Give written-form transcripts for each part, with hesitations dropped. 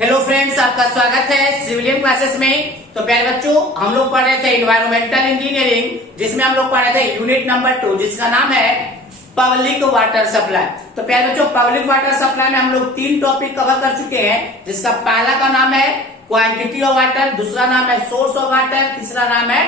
Hello friends, आपका स्वागत है सिविलियन क्लासेस में। तो प्यारे बच्चों, हम लोग पढ़ रहे थे इन्वायरमेंटल इंजीनियरिंग, जिसमें हम लोग पढ़ रहे थे यूनिट नंबर 2, जिसका नाम है पब्लिक वाटर सप्लाई। तो प्यारे बच्चों, पब्लिक वाटर सप्लाई में हम लोग 3 टॉपिक कवर कर चुके हैं, जिसका पहला का नाम है क्वांटिटी ऑफ वाटर, दूसरा नाम है सोर्स ऑफ वाटर, तीसरा नाम है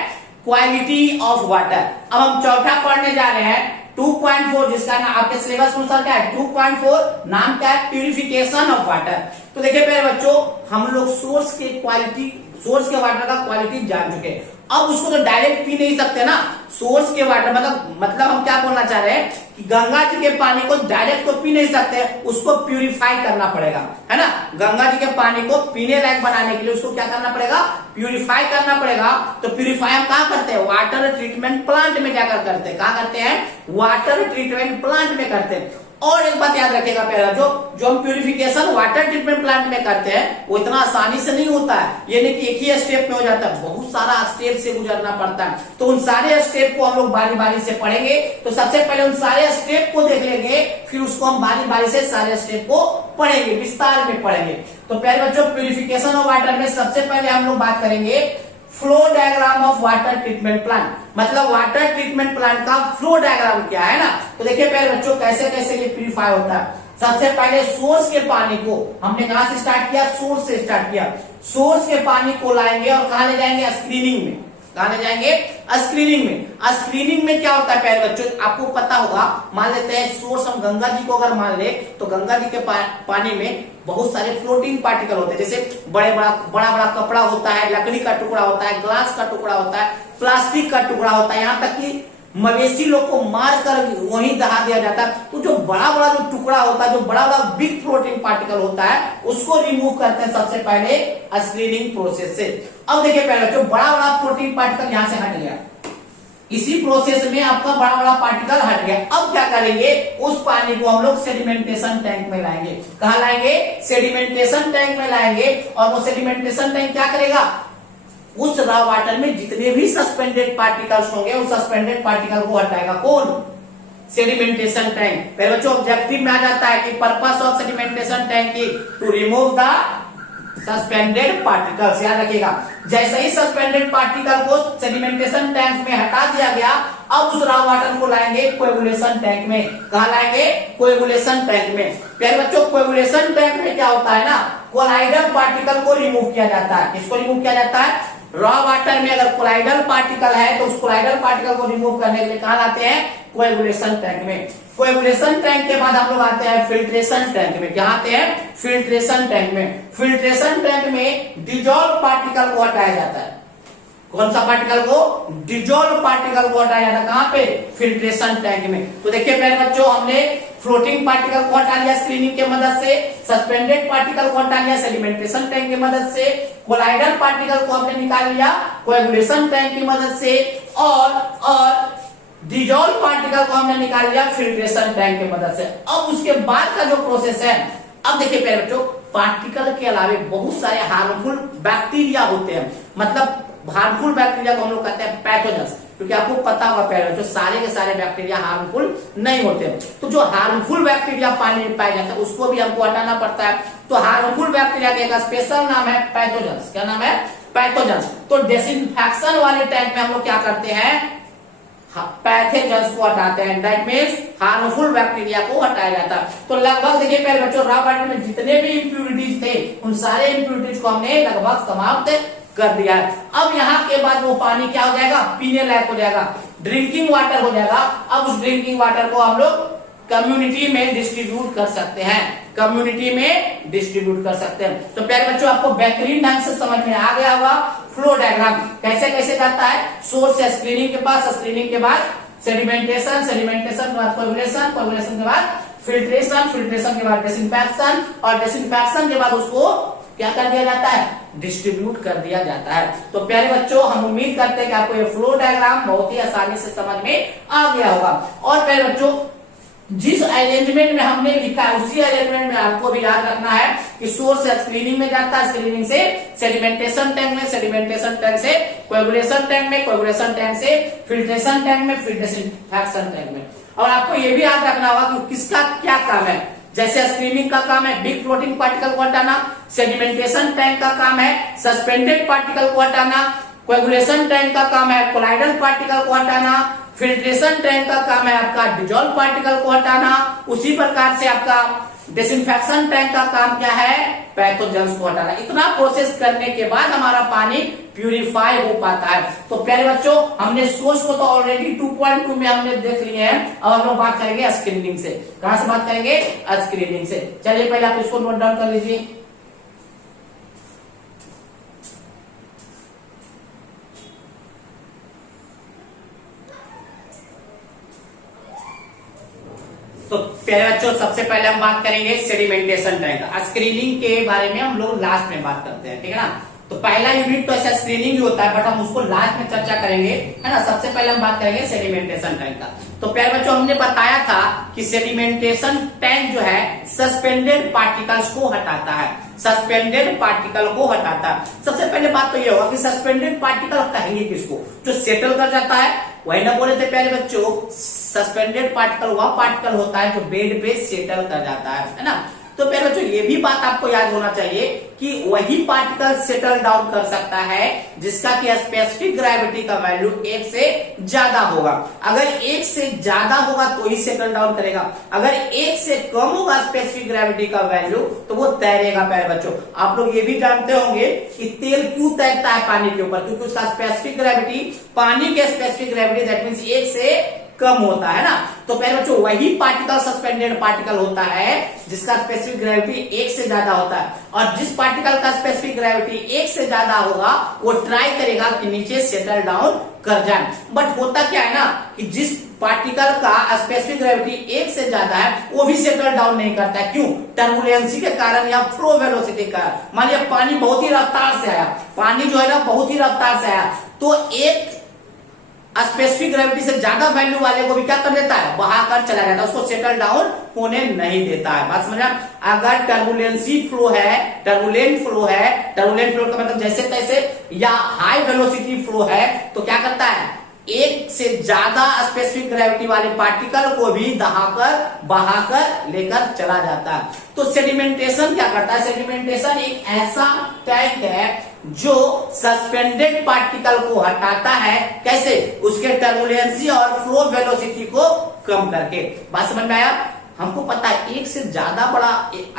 क्वालिटी ऑफ वाटर। अब हम चौथा पढ़ने जा रहे हैं 2.4, जिसका नाम आपके सिलेबस अनुसार क्या है 2.4, नाम क्या है प्यूरिफिकेशन ऑफ वाटर। तो देखिए प्यारे बच्चों, हम लोग सोर्स के वाटर का क्वालिटी जान चुके हैं। अब उसको तो डायरेक्ट पी नहीं सकते ना, सोर्स के वाटर मतलब हम क्या बोलना चाह रहे हैं कि गंगा जी के पानी को डायरेक्ट तो पी नहीं सकते, उसको प्यूरिफाई करना पड़ेगा, है ना। गंगा जी के पानी को पीने लायक बनाने के लिए उसको क्या करना पड़ेगा, प्यूरिफाई करना पड़ेगा। तो प्यूरिफाई हम कहाँ करते हैं, वाटर ट्रीटमेंट प्लांट में जाकर करते हैं। कहाँ करते हैं, वाटर ट्रीटमेंट प्लांट में करते हैं। और एक बात याद रखेगा, पहला जो हम प्यूरिफिकेशन वाटर ट्रीटमेंट प्लांट में करते हैं वो इतना आसानी से नहीं होता है, ये नहीं कि एक ही स्टेप में हो जाता है, बहुत सारा स्टेप से गुजरना पड़ता है। तो उन सारे स्टेप को हम लोग बारी बारी से पढ़ेंगे। तो सबसे पहले उन सारे स्टेप को देख लेंगे, फिर उसको हम बारी बारी से सारे स्टेप को पढ़ेंगे, विस्तार में पढ़ेंगे। तो प्यारे बच्चों, प्यूरिफिकेशन ऑफ वाटर में सबसे पहले हम लोग बात करेंगे flow diagram of water treatment plant, मतलब वाटर ट्रीटमेंट प्लांट का फ्लो डायग्राम क्या है ना। तो देखिए प्यारे बच्चों, कैसे कैसे ये प्यूरिफाई होता है। सबसे पहले सोर्स के पानी को हमने कहां से स्टार्ट किया, सोर्स से स्टार्ट किया। सोर्स के पानी को लाएंगे और कहां ले जाएंगे, स्क्रीनिंग में। कहां ले जाएंगे, स्क्रीनिंग में। स्क्रीनिंग में क्या होता है प्यारे बच्चों, आपको पता होगा, मान लेते हैं सोर्स हम गंगा जी को अगर मान ले, तो गंगा जी के पानी में बहुत सारे फ्लोटिंग पार्टिकल होते हैं, जैसे बड़ा बड़ा कपड़ा होता है, लकड़ी का टुकड़ा होता है, ग्लास का टुकड़ा होता है, प्लास्टिक का टुकड़ा होता है, यहाँ तक कि मवेशी लोग को मार कर वहीं दहा दिया जाता है। तो जो बड़ा बड़ा जो टुकड़ा होता है, जो बड़ा बड़ा बिग फ्लोटिंग पार्टिकल होता है, उसको रिमूव करते हैं सबसे पहले स्क्रीनिंग प्रोसेस से। अब देखिए पहले जो बड़ा बड़ा फ्लोटिंग पार्टिकल यहाँ से हट गया, इसी प्रोसेस में आपका बड़ा बड़ा पार्टिकल हट गया। अब क्या करेंगे, उस पानी को हम लोग सेडिमेंटेशन टैंक में लाएंगे। कहा लाएंगे, सेडिमेंटेशन टैंक में लाएंगे। और वो सेडिमेंटेशन टैंक क्या करेगा, उस रॉ वाटर में जितने भी सस्पेंडेड पार्टिकल्स होंगे, उस सस्पेंडेड पार्टिकल को हटाएगा कौन, सेडिमेंटेशन टैंक। पहले बच्चों ऑब्जेक्टिव में आ जाता है कि purpose of sedimentation tank is to remove the suspended particles. याद रखिएगा, जैसे ही सस्पेंडेड पार्टिकल को सेडिमेंटेशन टैंक में हटा दिया गया, अब उस रॉ वाटर को लाएंगे कोएगुलेशन टैंक में। कहा लाएंगे, कोएगुलेशन टैंक में। प्यारे बच्चों, कोएगुलेशन टैंक में क्या होता है ना, कोलाइडल पार्टिकल को रिमूव किया जाता है। किसको रिमूव किया जाता है, रॉ वाटर में अगर कोलाइडल पार्टिकल है तो उस कोलाइडल पार्टिकल को रिमूव करने के लिए कहा लाते हैं, कोएगुलेशन टैंक में। कोएगुलेशन टैंक के बाद हम लोग आते हैं फिल्ट्रेशन टैंक में। क्या आते हैं, फिल्ट्रेशन टैंक में। फिल्ट्रेशन टैंक में डिजॉल्व पार्टिकल को हटाया जाता है। कौन सा पार्टिकल को, डिजॉल्व पार्टिकल को हटाया जाता है। कहां पे, फिल्ट्रेशन टैंक में। तो देखिए प्यारे बच्चों, हमने फ्लोटिंग पार्टिकल को हटा लिया स्क्रीनिंग के मदद से, सस्पेंडेड पार्टिकल को हटा लिया सेडिमेंटेशन टैंक की मदद से, कोलाइडल पार्टिकल को हमने निकाल लिया कोएगुलेशन टैंक की मदद से, और डिजॉल्व पार्टिकल को हमने निकाल लिया फिल्ट्रेशन टैंक की मदद से। अब उसके बाद का जो प्रोसेस है, अब देखिए प्यारे बच्चों, पार्टिकल के अलावे बहुत सारे हार्मफुल बैक्टीरिया होते हैं, मतलब हार्मफुल बैक्टीरिया को हम लोग कहते हैं पैथोजेंस, क्योंकि आपको पता होगा प्यारे बच्चों, सारे के सारे बैक्टीरिया हार्मफुल नहीं होते। तो जो हार्मफुल बैक्टीरिया पानी में पाए जाते हैं उसको भी हमको हटाना पड़ता है। तो हार्मफुल बैक्टीरिया का एक स्पेशल नाम है पैथोजेंस। क्या नाम है, पैथोजेंस। तो डिसइंफेक्शन वाले टैंक में हम लोग क्या करते हैं, पैथोजेंस को हटाते हैं, दैट मींस हार्मफुल बैक्टीरिया को हटाया जाता है। तो लगभग देखिए पहले बच्चों, रॉ वाटर में जितने भी इंप्यूरिटीज थे, उन सारे इंप्यूरिटीज को हमने लगभग समाप्त कर दिया है। अब यहाँ के बाद वो पानी क्या हो जाएगा, पीने लायक हो जाएगा, ड्रिंकिंग वाटर हो जाएगा। अब उस ड्रिंकिंग वाटर को हम लोग कम्युनिटी में डिस्ट्रीब्यूट कर सकते हैं, कम्युनिटी में डिस्ट्रीब्यूट कर सकते हैं। तो प्यारे बच्चों, आपको बेहतरीन ढंग से समझ में आ गया होगा फ्लो डायग्राम कैसे कैसे जाता है, सोर्स से स्क्रीनिंग के पास, स्क्रीनिंग के बाद सेडिमेंटेशन, सेडिमेंटेशन के बाद कोएगुलेशन, कोएगुलेशन के बाद फिल्ट्रेशन, फिल्ट्रेशन के बाद डिसइंफेक्शन, और डिसइंफेक्शन के बाद उसको क्या कर दिया जाता है, डिस्ट्रीब्यूट कर दिया जाता है। तो प्यारे बच्चों, हम उम्मीद करते हैं कि आपको ये फ्लो डायग्राम बहुत ही आसानी से समझ में आ गया होगा। और प्यारे बच्चों, जिस अरेंजमेंट में हमने लिखा है उसी अरेंजमेंट में आपको भी याद रखना है कि सोर्स स्क्रीनिंग में जाता है, स्क्रीनिंग से सेडिमेंटेशन टैंक में, सेडिमेंटेशन टैंक से कोएगुलेशन टैंक में, कोएगुलेशन टैंक से फिल्ट्रेशन टैंक में, फिल्ट्रेशन टैंक में। और आपको ये भी याद रखना होगा कि किसका क्या काम है, जैसे स्क्रीनिंग का काम है बिग फ्लोटिंग पार्टिकल को हटाना, सेडिमेंटेशन टैंक का काम है सस्पेंडेड पार्टिकल को हटाना, कोएगुलेशन टैंक का काम है कोलाइडल पार्टिकल को हटाना, फिल्ट्रेशन टैंक का काम है आपका डिजोल्व पार्टिकल को हटाना, उसी प्रकार से आपका डिसइंफेक्शन टैंक का काम क्या है, पैथोजेंस को हटाना। इतना प्रोसेस करने के बाद हमारा पानी प्यूरिफाई हो पाता है। तो प्यारे बच्चों, हमने सोर्स को तो ऑलरेडी 2.2 में हमने देख लिए हैं। अब हम लोग बात करेंगे स्क्रीनिंग से। कहां से बात करेंगे? स्क्रीनिंग से। चलिए पहले आप इसको नोट डाउन कर लीजिए। तो प्यारे बच्चों, सबसे पहले हम बात करेंगे सेडिमेंटेशन टैंक। स्क्रीनिंग के बारे में हम लोग लास्ट में बात करते हैं, ठीक है ना। तो पहला यूनिट तो ऐसा स्क्रीनिंग ही होता है, बट हम उसको लास्ट में चर्चा करेंगे, है ना। सबसे पहले हम बात करेंगे सेडिमेंटेशन टैंक का। तो प्यारे बच्चों, हमने बताया था कि सेडिमेंटेशन टैंक जो है सस्पेंडेड पार्टिकल्स को हटाता है, सस्पेंडेड पार्टिकल को हटाता है। सबसे पहले बात तो ये होगा कि सस्पेंडेड पार्टिकल कहेंगे किसको? जो सेटल कर जाता है, वही ना बोले थे प्यारे बच्चों, सस्पेंडेड पार्टिकल वह पार्टिकल होता है जो बेड पे सेटल कर जाता है ना। तो प्यारे बच्चों, ये भी बात आपको याद होना चाहिए कि वही पार्टिकल सेटल डाउन कर सकता है जिसका कि स्पेसिफिक ग्रेविटी का वैल्यू 1 से ज्यादा होगा। अगर 1 से ज्यादा होगा तो ही सेटल डाउन करेगा, अगर 1 से कम होगा स्पेसिफिक ग्रेविटी का वैल्यू तो वो तैरेगा। प्यारे बच्चों, आप लोग ये भी जानते होंगे कि तेल क्यों तैरता है पानी के ऊपर, क्योंकि उसका स्पेसिफिक ग्रेविटी, पानी के स्पेसिफिक ग्रेविटी दैट मींस 1 से कम होता है ना। तो पहले बच्चों, वही पार्टिकल सस्पेंडेड पार्टिकल होता है जिसका स्पेसिफिक ग्रेविटी 1 से ज्यादा होता है, और जिस पार्टिकल का स्पेसिफिक ग्रेविटी 1 से ज्यादा होगा वो ट्राई करेगा कि नीचे सेटल डाउन कर जाए। बट होता क्या है ना कि जिस पार्टिकल का स्पेसिफिक ग्रेविटी 1 से ज्यादा है वो भी सेटल डाउन नहीं करता है। क्यों? टर्बुलेंसी के कारण या फ्लो वेलोसिटी के कारण। मान लिया पानी बहुत ही रफ्तार से आया, पानी जो है ना बहुत ही रफ्तार से आया, तो एक स्पेसिफिक ग्रेविटी से ज्यादा वैल्यू वाले को भी क्या कर देता है, बहाकर चला जाता है, उसको सेटल डाउन होने नहीं देता है। बात समझा? अगर टर्बुलेंसी फ्लो है, टर्बुलेंट फ्लो है, टर्बुलेंट फ्लो का मतलब जैसे तैसे या हाई वेलोसिटी फ्लो है, तो क्या करता है, 1 से ज्यादा स्पेसिफिक ग्रेविटी वाले पार्टिकल को भी दहाकर बहाकर लेकर चला जाता है। तो सेडिमेंटेशन क्या करता है? सेडिमेंटेशन एक ऐसा टैंक है जो सस्पेंडेड पार्टिकल को हटाता है। कैसे? उसके टर्बुलेंसी और फ्लो वेलोसिटी को कम करके। बात समझ में आया? हमको पता है 1 से ज्यादा बड़ा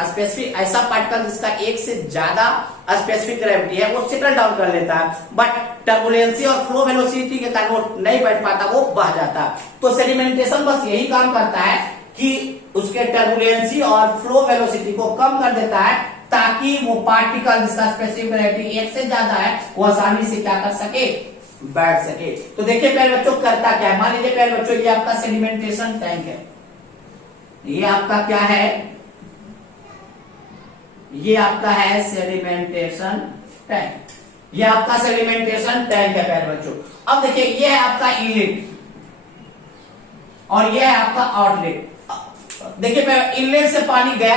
स्पेसिफिक ऐसा पार्टिकल जिसका 1 से ज्यादा स्पेसिफिक ग्रेविटी है वो सेटल डाउन कर लेता है, बट टर्बुलेंसी और फ्लो वेलोसिटी के कारण वो नहीं बैठ पाता, वो बह जाता है। तो सेडिमेंटेशन बस यही काम करता है कि उसके टर्बुलेंसी और फ्लो वेलोसिटी को कम कर देता है, ताकि वो पार्टिकल जिसका स्पेसिफिक ग्रेविटी 1 से ज्यादा है वो आसानी से क्या कर सके, बैठ सके। तो देखिए प्यारे बच्चों करता क्या है। मान लीजिए प्यारे बच्चों, ये आपका सेडिमेंटेशन टैंक है, ये आपका क्या है, ये आपका है सेडिमेंटेशन टैंक, ये आपका सेडिमेंटेशन टैंक है प्यारे बच्चों। अब देखिए, ये है आपका इनलेट और ये है आपका आउटलेट। देखिए इनलेट से पानी गया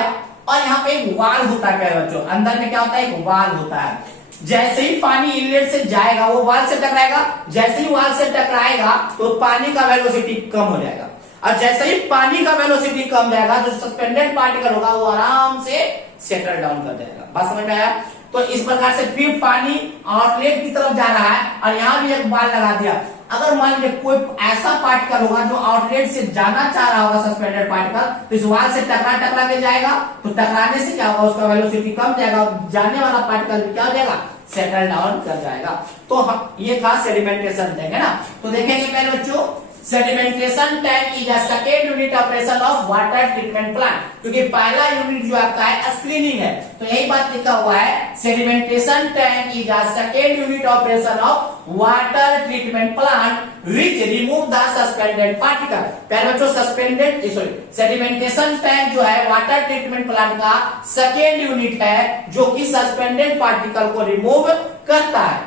और यहाँ पे एक वाल्व होता है प्यारे बच्चों, अंदर में क्या होता है, एक वाल्व होता है। जैसे ही पानी इनलेट से जाएगा वो वाल्व से टकराएगा, जैसे ही वाल्व से टकराएगा तो पानी का वेलोसिटी कम हो जाएगा, और जैसे ही पानी का वेलोसिटी कम जाएगा जो सस्पेंडेड पार्टिकल होगा वो आराम से सेटल डाउन कर जाएगा। बात समझ में आया? तो इस प्रकार से फिर पानी आउटलेट की तरफ जा रहा है और यहाँ भी एक बाल लगा दिया। अगर मान लीजिए कोई ऐसा पार्टिकल होगा जो आउटलेट से जाना चाह रहा होगा सस्पेंडेड पार्टिकल, तो इस वाल से टकरा के जाएगा, तो टकराने से क्या होगा, उसका वेलोसिटी कम जाएगा, जाने वाला पार्टिकल भी क्या हो जाएगा, सेटल डाउन कर जाएगा। तो ये था सेडिमेंटेशन टैंक, है ना। तो देखेंगे पहले बच्चों, sedimentation tank is a second unit operation of water treatment plant, क्योंकि पहला यूनिट जो आपका है स्क्रीनिंग है, तो यही बात लिखा हुआ है, sedimentation tank is a second unit operation of water treatment plant which remove the suspended particle. प्यारे बच्चों, सेडिमेंटेशन टैंक जो है वाटर ट्रीटमेंट प्लांट का सेकेंड यूनिट है जो कि सस्पेंडेड पार्टिकल को रिमूव करता है।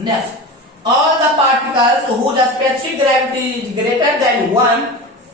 Next, all the particles whose specific gravity is greater than 1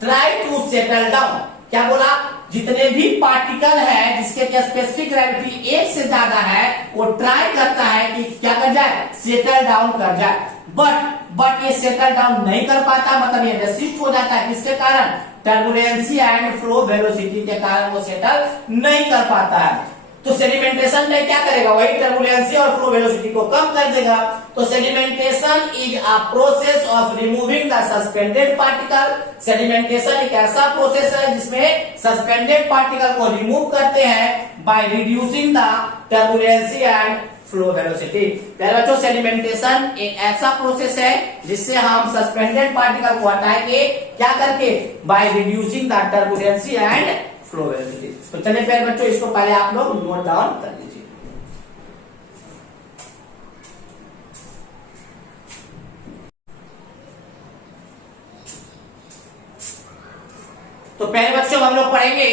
try to settle down। क्या बोला? जितने भी पार्टिकल है जिसके क्या स्पेसिफिक ग्रेविटी 1 से ज्यादा है वो ट्राई करता है कि क्या कर जाए, सेटल डाउन कर जाए, बट ये सेटल डाउन नहीं कर पाता, मतलब ये रेसिस्ट हो जाता है। किसके कारण? टर्बुलेंसी एंड फ्लो वेलोसिटी के कारण वो सेटल नहीं कर पाता है। तो सेडिमेंटेशन में क्या करेगा, वही टर्बुलेंसी और फ्लो वेलोसिटी को कम कर देगा। तो sedimentation is a process of removing the suspended particle. Sedimentation एक ऐसा प्रोसेस है जिसमें सस्पेंडेड पार्टिकल को रिमूव करते हैं by reducing the turbulency and flow velocity. प्यारे बच्चों, सेडिमेंटेशन एक ऐसा प्रोसेस है जिससे हम सस्पेंडेड पार्टिकल को हटाएंगे, क्या करके, by reducing the turbulency and flow velocity. तो चलिए प्यारे बच्चों, इसको पहले आप लोग नोट डाउन कर लीजिए। तो पहले बच्चों हम लोग पढ़ेंगे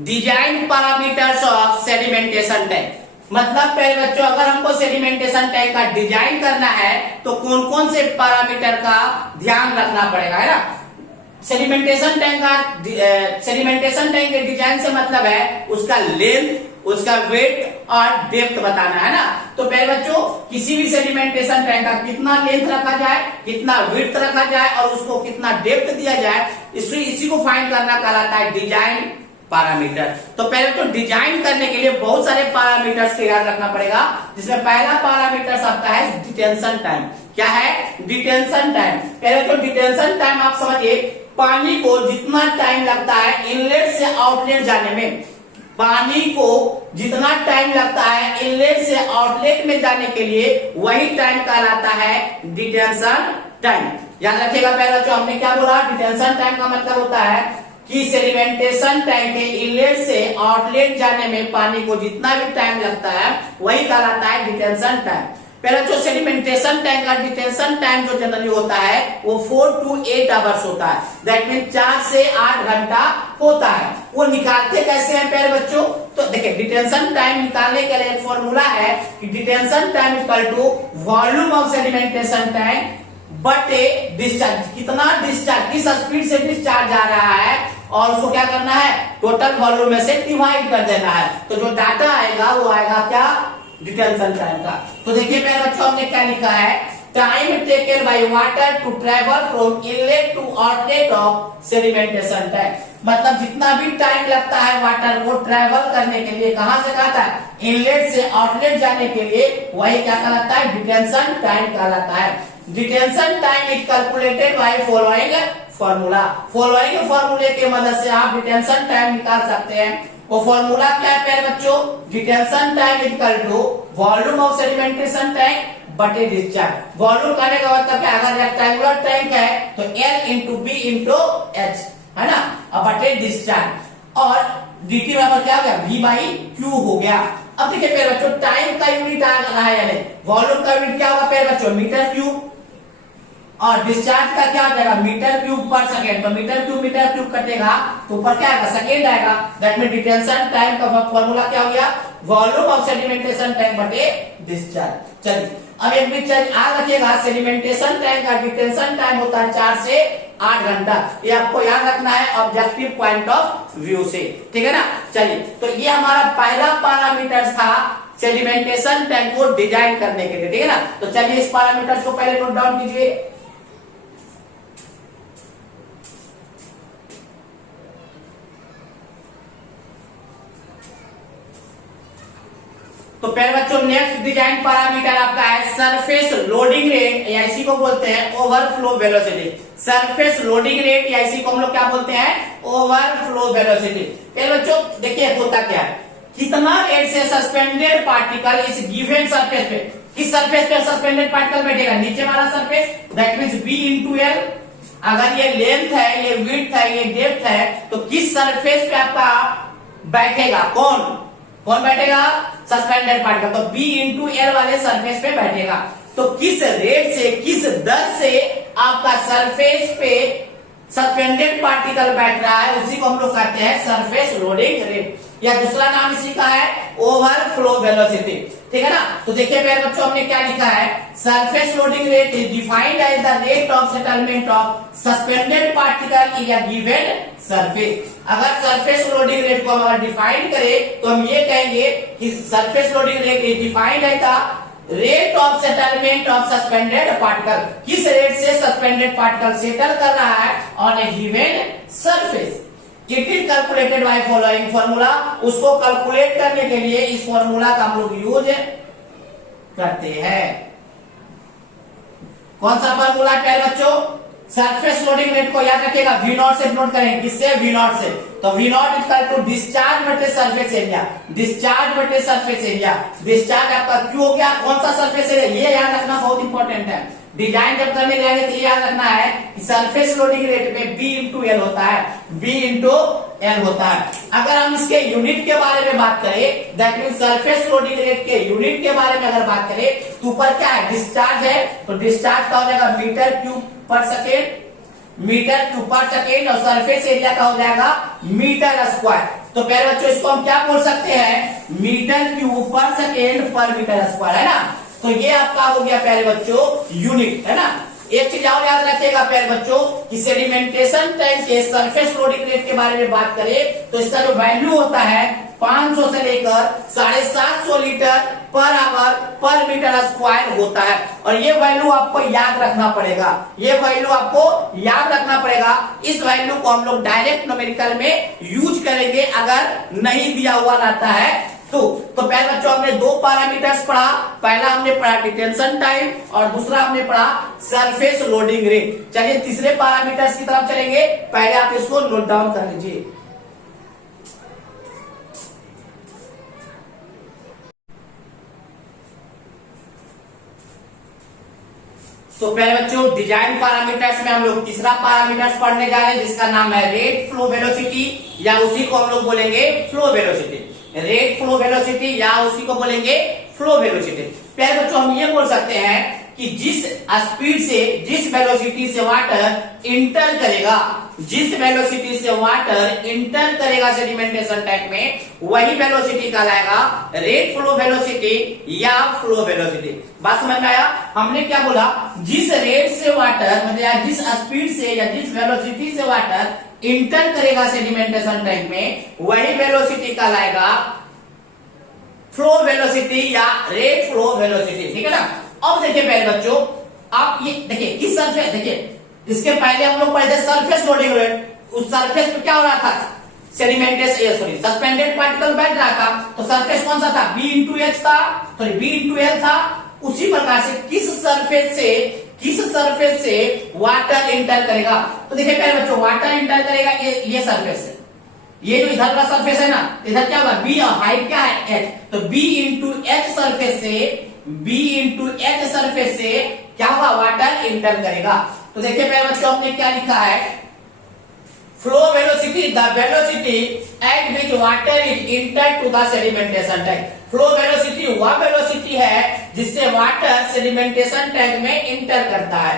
design parameters of sedimentation tank. मतलब पहले बच्चों, अगर हमको सेडिमेंटेशन टैंक का डिजाइन करना है तो कौन कौन से पैरामीटर का ध्यान रखना पड़ेगा, है ना। सेडिमेंटेशन टैंक के डिजाइन से मतलब है उसका लेंथ, उसका वेट और डेप्थ बताना, है ना। तो पहले बच्चों, किसी भी सेडिमेंटेशन टैंक का कितना लेंथ रखा जाए, कितना विड्थ रखा जाए और उसको कितना डेप्थ दिया जाए, इसी को फाइंड करना कहलाता है डिजाइन पैरामीटर। तो पहले तो डिजाइन करने के लिए बहुत सारे पैरामीटर्स का याद रखना पड़ेगा, जिसमें पहला पैरामीटर आपका है डिटेंशन टाइम। क्या है, डिटेंशन टाइम। पहले तो डिटेंशन टाइम आप समझिए, पानी को जितना टाइम लगता है इनलेट से आउटलेट जाने में, पानी को जितना टाइम लगता है इनलेट से आउटलेट में जाने के लिए, वही टाइम कहलाता है डिटेंशन टाइम। याद रखिएगा पहले जो हमने क्या बोला, डिटेंशन टाइम का मतलब होता है कि सेडिमेंटेशन टैंक के इनलेट से आउटलेट जाने में पानी को जितना भी टाइम लगता है वही कहलाता है डिटेंशन टाइम। पहले जो सेडिमेंटेशन टैंक का डिटेंशन टाइम जो जनरली होता है वो 4 to 8 आवर्स होता है। दैट मीन 4 से 8 घंटा होता है। वो निकालते कैसे हैं पहले बच्चों, तो देखिए डिटेंशन टाइम निकालने के लिए एक फॉर्मूला है कि detention time equal to volume of sedimentation tank बटे डिस्चार्ज। कितना डिस्चार्ज, किस स्पीड से डिस्चार्ज जा रहा है और उसको क्या करना है, टोटल वॉल्यूम में से डिवाइड कर देना है। तो जो डाटा आएगा वो आएगा क्या, डिटेंशन टाइम का। तो देखिए मेरे बच्चों, हमने क्या लिखा है, time taken by water to travel from inlet to outlet of sedimentation tank. मतलब जितना भी टाइम लगता है वाटर को ट्रेवल करने के लिए, कहां से कहां तक, इनलेट से आउटलेट जाने के लिए, वही क्या कहलाता है, डिटेंशन टाइम कहलाता है। Detention time is calculated by following formula. Following फॉर्मूले की मदद से आप डिटेंशन टाइम निकाल सकते हैं। वो फॉर्मूला क्या है प्यारे बच्चों, detention time equal to volume of sedimentation tank बटे डिस्चार्ज। वॉल्यूम कहने का मतलब है, अगर रेक्टेंगुलर टैंक है तो L into B into H, है ना, और बटे डिस्चार्ज। और dt बराबर क्या हो गया, V बाई Q हो गया। अब देखिए प्यारे बच्चों, टाइम का यूनिट आ रहा है यानी वॉल्यूम का यूनिट क्या होगा प्यारे बच्चों, मीटर क्यूब, और डिस्चार्ज का क्या हो जाएगा, मीटर क्यूब पर सेकेंड। तो मीटर क्यूब कटेगा तो ऊपर क्या आएगा, सेकेंड आएगा। दैट मीन डिटेंशन टाइम का फॉर्मूला क्या हो गया, वॉल्यूम ऑफ सेडिमेंटेशन टैंक बटे डिस्चार्ज। चलिए अब एक भी चीज याद रखिएगा, सेडिमेंटेशन टैंक का डिटेंशन टाइम होता है 4 से 8 घंटा। ये आपको याद रखना है ऑब्जेक्टिव पॉइंट ऑफ व्यू से, ठीक है ना। चलिए, तो ये हमारा पहला पैरामीटर था सेडिमेंटेशन टैंक को डिजाइन करने के लिए, ठीक है ना। तो चलिए इस पैरामीटर्स को पहले नोट डाउन कीजिए। तो पहले बच्चों, नेक्स्ट डिजाइन पैरामीटर आपका है सरफेस लोडिंग रेट, या इसी को बोलते हैं overflow velocity. Surface loading rate या इसी को हम लोग क्या बोलते हैं, ओवरफ्लो वेलोसिटी। पहले बच्चों देखिए होता क्या है, कितना रेट से सस्पेंडेड पार्टिकल इस गिवन सरफेस पे, किस सरफेस पे सस्पेंडेड पार्टिकल बैठेगा, नीचे वाला surface, that means B into L. अगर ये लेंथ है, ये विड्थ है, ये डेप्थ है, तो किस सरफेस पे आपका बैठेगा, कौन बैठेगा, सस्पेंडेड पार्टिकल। तो B इंटू एल वाले सरफेस पे बैठेगा। तो किस रेट से, किस दर से आपका सरफेस पे सस्पेंडेड पार्टिकल बैठ रहा है, उसी को हम लोग कहते हैं सरफेस लोडिंग रेट, या दूसरा नाम इसी का है ओवरफ्लो वेलोसिटी, ठीक है ना। तो देखिए मेरे बच्चों, हमने क्या लिखा है, surface loading rate is defined as the rate of settlement of suspended particle in a given surface. अगर सरफेस लोडिंग रेट को हम अगर डिफाइन करें तो हम ये कहेंगे कि surface loading rate is defined as the rate of settlement of suspended particle, किस रेट से सस्पेंडेड पार्टिकल सेटल कर रहा है on a given surface. It is calculated by following formula, उसको कैलकुलेट करने के लिए इस फॉर्मूला का हम लोग यूज करते हैं। कौन सा फॉर्मूला प्यारे बच्चों? सरफेस लोडिंग रेट को याद रखिएगा, वी नॉट से नोट करेंगे, किससे? वी नॉट से। तो V naught equal to discharge बटे सरफेस एरिया, डिस्चार्ज बटे सरफेस एरिया। डिस्चार्ज आपका क्यों हो गया? कौन सा सरफेस एरिया? ये याद रखना बहुत इंपॉर्टेंट है। डिजाइन जब करने जाएंगे तो ये याद रखना है कि सरफेस लोडिंग रेट में बी इंटू एल होता है, बी इंटू एल होता है। अगर हम इसके यूनिट के बारे में बात करें, that mean surface loading rate के यूनिट के बारे में अगर बात करें तो ऊपर क्या है? डिस्चार्ज है, तो डिस्चार्ज का हो जाएगा मीटर क्यूब पर सेकेंड, मीटर क्यूब पर सेकेंड, और सरफेस एरिया का हो जाएगा मीटर स्क्वायर। तो प्यारे बच्चों इसको हम क्या बोल सकते हैं? मीटर क्यूब पर सेकेंड पर मीटर स्क्वायर, है ना। तो ये आपका हो गया प्यारे बच्चों यूनिट, है ना। एक चीज और याद रखिएगा प्यारे बच्चों कि सेडिमेंटेशन टैंक के सरफेस लोडिंग रेट के बारे में बात करें तो इसका जो वैल्यू होता है 500 से लेकर 750 लीटर पर आवर पर मीटर स्क्वायर होता है। और ये वैल्यू आपको याद रखना पड़ेगा, ये वैल्यू आपको याद रखना पड़ेगा। इस वैल्यू को हम लोग डायरेक्ट न्यूमेरिकल में यूज करेंगे अगर नहीं दिया हुआ रहता है तो पहले बच्चों हमने दो पैरामीटर्स पढ़ा, पहला हमने पढ़ा डिटेंशन टाइम और दूसरा हमने पढ़ा सरफेस लोडिंग रेट। चलिए तीसरे पैरामीटर्स की तरफ चलेंगे, पहले आप इसको नोट डाउन कर लीजिए। तो पहले बच्चों डिजाइन पैरामीटर्स में हम लोग तीसरा पैरामीटर्स पढ़ने जा रहे हैं जिसका नाम है रेट फ्लो वेलोसिटी, या उसी को हम लोग बोलेंगे flow velocity. Rate flow velocity या उसी को बोलेंगे फ्लो वेलोसिटी। पहले बच्चों हम ये बोल सकते हैं कि जिस स्पीड से, जिस वेलोसिटी से वाटर इंटर करेगा, जिस वेलोसिटी से वाटर इंटर करेगा सेडिमेंटेशन टैंक में, वही वेलोसिटी कहलाएगा रेट फ्लो वेलोसिटी या फ्लो वेलोसिटी। बात समझ में आया? हमने क्या बोला? जिस रेट से वाटर मतलब जिस स्पीड से या जिस वेलोसिटी से वाटर इंटर करेगा सेडिमेंटेशन टैंक में, वही वेलोसिटी कहलाएगा फ्लो वेलोसिटी या रेट फ्लो वेलोसिटी, ठीक है ना। अब देखिए पहले बच्चों, आप ये देखिए किस सरफेस, देखिए इसके पहले हम लोग पढ़े थे सरफेस लोडिंग रेट। उस सरफेस पे क्या हो रहा था? सेडिमेंटेशन सॉरी सस्पेंडेड पार्टिकल बैठ रहा था, तो सरफेस कौन सा था? बी इंटू एच था, सॉरी बी इंटू एल था। उसी प्रकार से किस सरफेस से वाटर इंटर करेगा? तो देखिए पहले बच्चों वाटर इंटर करेगा ये सरफेस है, ये जो इधर का सरफेस है ना, इधर क्या होगा? बी और हाइट क्या है? एच। तो बी इंटू एच सरफेस से, बी इंटू एच सरफेस से क्या होगा? वाटर इंटर करेगा। तो देखिए पहले बच्चों हमने क्या लिखा है? Flow velocity, the velocity at which water is enter to the sedimentation tank. Flow velocity वह वेलोसिटी है जिससे वाटर सेडिमेंटेशन टैंक में इंटर करता है।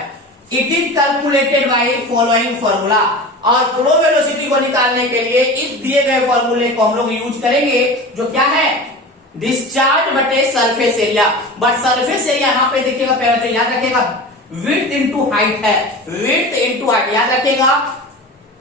It is calculated by following formula, और फ्लो वेलोसिटी को निकालने के लिए इस दिए गए फॉर्मूले को हम लोग यूज करेंगे, जो क्या है? डिस्चार्ज बटे surface area. But surface area यहाँ पे देखिएगा पहले तो याद रखिएगा विड्थ इंटू हाइट है, विड्थ इंटू हाइट याद रखिएगा।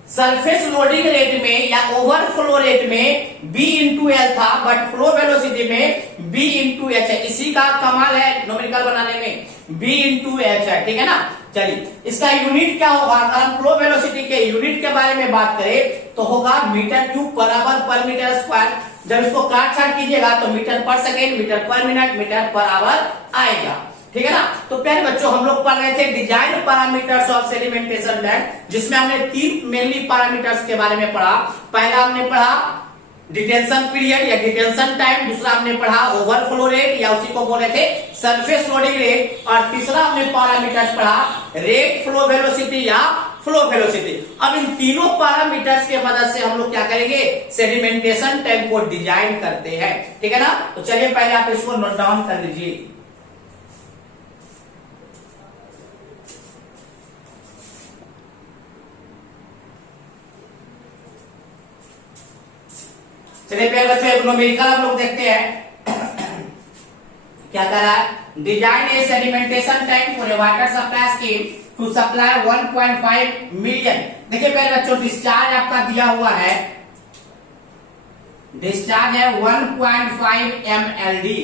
सरफेस लोडिंग रेट में या ओवरफ्लो रेट में बी इंटू एल था, बट फ्लो वेलोसिटी में बी इंटू एच है। इसी का कमाल है न्यूमेरिकल बनाने में, बी इंटू एच है, ठीक है ना। चलिए इसका यूनिट क्या होगा? अगर हम फ्लो वेलोसिटी के यूनिट के बारे में बात करें तो होगा मीटर क्यूब बराबर पर मीटर स्क्वायर। जब इसको काट छाट कीजिएगा तो metre per second, metre per minute, metre per hour आएगा, ठीक है ना। तो प्यारे बच्चों हम लोग पढ़ रहे थे design parameters of sedimentation tank, जिसमें हमने 3 मेनली पैरामीटर्स के बारे में पढ़ा। पहला हमने पढ़ा डिटेंशन पीरियड या डिटेंशन टाइम, दूसरा हमने पढ़ा ओवरफ्लो रेट या उसी को बोल रहे थे सरफेस लोडिंग रेट, और तीसरा हमने पैरामीटर्स पढ़ा रेट फ्लो वेलोसिटी या फ्लो वेलोसिटी। अब इन तीनों पैरामीटर्स के मदद से हम लोग क्या करेंगे? सेडिमेंटेशन टैंक को डिजाइन करते हैं, ठीक है ना। तो चलिए पहले आप इसको नोट डाउन कर लीजिए। चलिए पहले बच्चों एक न्यूमेरिकल हम लोग देखते हैं क्या कर रहा है? Design a sedimentation tank for a water supply scheme to supply 1.5 million. देखिए पहले बच्चों डिस्चार्ज आपका दिया हुआ है, डिस्चार्ज है 1.5 mld,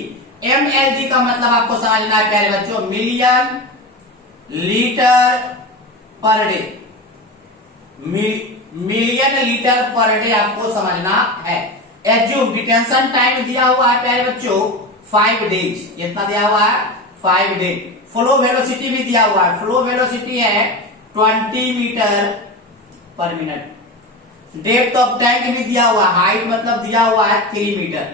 MLD का मतलब आपको समझना है प्यारे बच्चों, million litre per day. Million litre per day आपको समझना है। एज्यूम डिटेंशन टाइम दिया हुआ है प्यारे बच्चों 5 डेज। कितना दिया हुआ है? 5 डेज। फ्लो वेलोसिटी भी दिया हुआ है। फ्लो वेलोसिटी है 20 metre per minute. Depth of tank भी दिया हुआ है। हाइट मतलब दिया हुआ है 3 मीटर।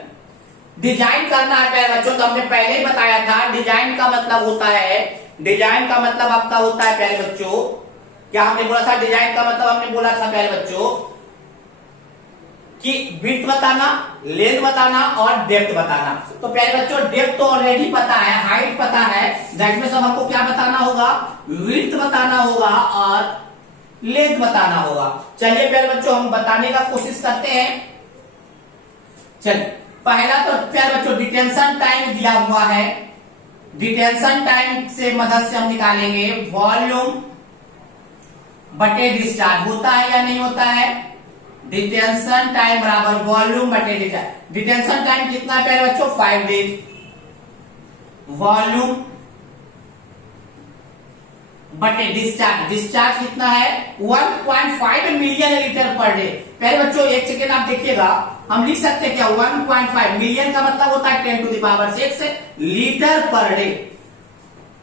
डिजाइन करना है प्यारे बच्चों, तो हमने पहले ही बताया था डिजाइन का मतलब होता है, डिजाइन का मतलब आपका होता है प्यारे बच्चों, क्या हमने बोला था? डिजाइन का मतलब हमने बोला था प्यारे बच्चों कि विड्थ बताना, लेंथ बताना और डेप्थ बताना। तो प्यारे बच्चों डेप्थ तो ऑलरेडी पता है, हाइट पता है, दैट मींस हमको क्या बताना होगा? विड्थ बताना होगा और लेंथ बताना होगा। चलिए प्यारे बच्चों हम बताने का कोशिश करते हैं। चलिए पहला तो प्यारे बच्चों डिटेंशन टाइम दिया हुआ है। डिटेंशन टाइम से मदद से हम निकालेंगे वॉल्यूम बटे डिस्चार्ज। होता है या नहीं होता है? डिटेंशन टाइम बराबर वॉल्यूम बटे डिस्चार्ज। डिटेंशन टाइम कितना है प्यारे बच्चों? 5 डेज। वॉल्यूम बटे डिस्चार्ज, डिस्चार्ज कितना है? 1.5 मिलियन लीटर पर डे। प्यारे बच्चों एक सेकेंड आप देखिएगा, हम लिख सकते हैं क्या? 1.5 मिलियन का मतलब होता है 10 to the power 6 litre per day.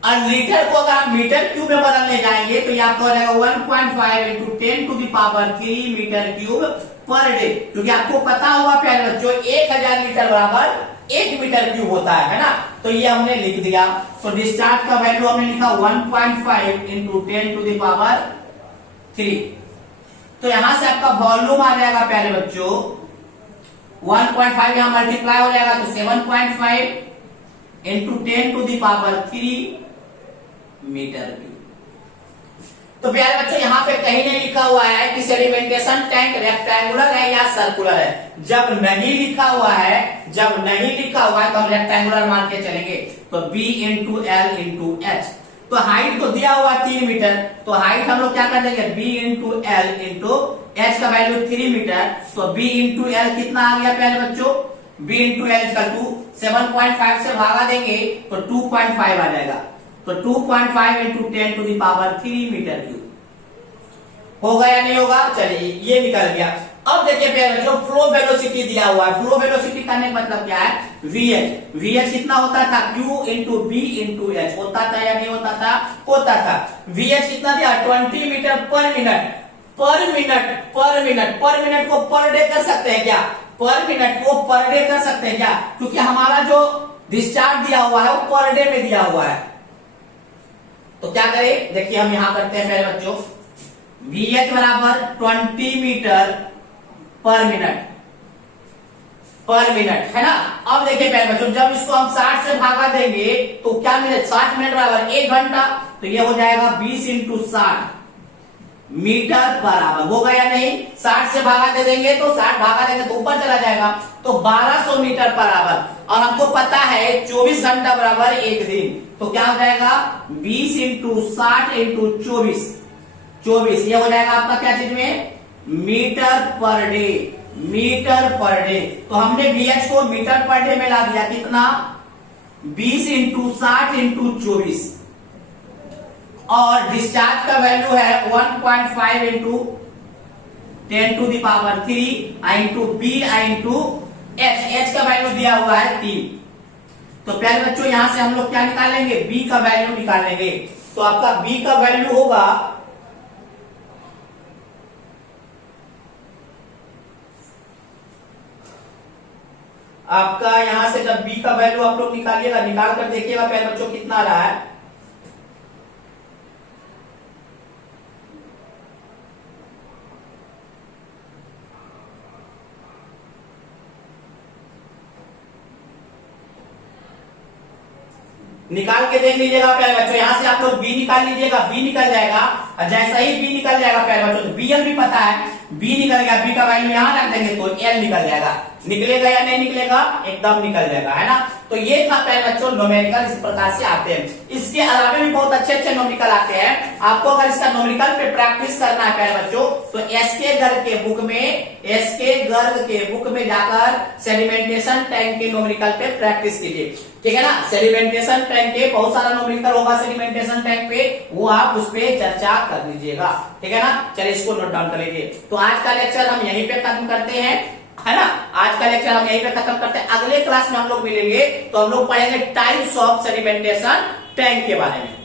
और लीटर को अगर हम मीटर क्यूब में बदलने जाएंगे तो यह आपको हो जाएगा 1.5 into 10 to the power 3 metre cube per day. क्योंकि आपको पता होगा प्यारे बच्चों 1000 लीटर बराबर 1 मीटर क्यूब होता है ना? तो ये हमने लिख दिया। तो डिस्चार्ज का वैल्यू हमने लिखा 1.5 इंटू 10 टू द पावर 3। तो यहां से आपका वॉल्यूम आ जाएगा प्यारे बच्चों 1.5 यहां मल्टीप्लाई हो जाएगा तो 7.5 into 10 to the power 3 metre cube. तो प्यारे बच्चों यहाँ पे कहीं नहीं लिखा हुआ है कि सेडिमेंटेशन टैंक रेक्टेंगुलर है या सर्कुलर है। जब नहीं लिखा हुआ है, जब नहीं लिखा हुआ है तो हम रेक्टेंगुलर मान के चलेंगे। तो B into L into H. तो हाइट तो दिया हुआ 3 मीटर, तो हाइट हम लोग क्या कर देंगे? B into L into H का वैल्यू 3 मीटर। तो B इंटू एल कितना आ गया प्यारे बच्चों? B इंटू एल का 7.5 से भागा देंगे तो 2.5 आ जाएगा। तो 2.5 into 10 to the power 3 metre cube. होगा या नहीं होगा? चलिए ये निकल गया। अब देखिए प्यारे बच्चों फ्लो वेलोसिटी दिया हुआ है। फ्लो वेलोसिटी करने का मतलब क्या है? VH। VH कितना होता था? Q into B into H। होता था या नहीं होता था? होता था। VH कितना दिया? 20 मीटर पर मिनट। पर मिनट, पर मिनट, पर मिनट को पर डे कर सकते हैं क्या? पर मिनट को पर डे कर सकते हैं क्या? क्योंकि हमारा जो डिस्चार्ज दिया हुआ है वो पर डे में दिया हुआ है। तो क्या करें? देखिए हम यहां करते हैं प्यारे बच्चों VH बराबर 20 मीटर पर मिनट, पर मिनट है ना? अब देखिए प्यारे बच्चों जब इसको हम 60 से भागा देंगे तो क्या मिले? 60 मिनट बराबर 1 घंटा। तो ये हो जाएगा 20 इंटू 60 मीटर बराबर। होगा या नहीं? 60 से भागा दे देंगे तो 60 भागा देंगे तो ऊपर चला जाएगा तो 1200 मीटर बराबर। और हमको पता है 24 घंटा बराबर 1 दिन। तो क्या हो जाएगा? 20 इंटू 60 इंटू 24। ये हो जाएगा आपका क्या चीज में? Metre per day. Metre per day. तो हमने VH को मीटर पर डे में ला दिया। कितना? 20 इंटू 60 इंटू 24। और डिस्चार्ज का वैल्यू है 1.5 into 10 to the power 3 into B into H। H का वैल्यू दिया हुआ है 3। तो प्यारे बच्चों यहां से हम लोग क्या निकालेंगे? B का वैल्यू निकालेंगे। तो आपका B का वैल्यू होगा आपका यहां से जब B का वैल्यू आप लोग निकालिएगा, निकाल कर देखिएगा प्यारे बच्चों कितना आ रहा है। निकाल के देख लीजिएगा प्यारे बच्चों। यहां से आप लोग B निकाल लीजिएगा, B निकल जाएगा। और जैसा ही B निकल जाएगा प्यारे बच्चों तो BL भी पता है, B निकल गया। B का वैल्यू यहां रख देंगे तो L निकल जाएगा। निकलेगा या नहीं निकलेगा? एकदम निकल जाएगा, है ना। तो ये था प्यारे बच्चों न्यूमेरिकल इस प्रकार से आते हैं। इसके अलावा भी बहुत अच्छे अच्छे न्यूमेरिकल आते हैं। आपको अगर इसका न्यूमेरिकल पे प्रैक्टिस करना है प्यारे बच्चों तो एसके गर्ग के बुक में जाकर सेडिमेंटेशन टैंक के न्यूमेरिकल पे प्रैक्टिस कीजिए, ठीक है ना। सेडिमेंटेशन टैंक के बहुत सारा न्यूमेरिकल होगा सेडिमेंटेशन टैंक पे, वो आप उस पे चर्चा कर लीजिएगा, ठीक है ना। चलिए इसको नोट डाउन कर लीजिए। तो आज का लेक्चर हम यहीं पे खत्म करते हैं, है ना। आज का लेक्चर हम यहीं पे खत्म करते हैं। अगले क्लास में हम लोग मिलेंगे तो हम लोग पढ़ेंगे टाइप्स ऑफ सेडिमेंटेशन टैंक के बारे में।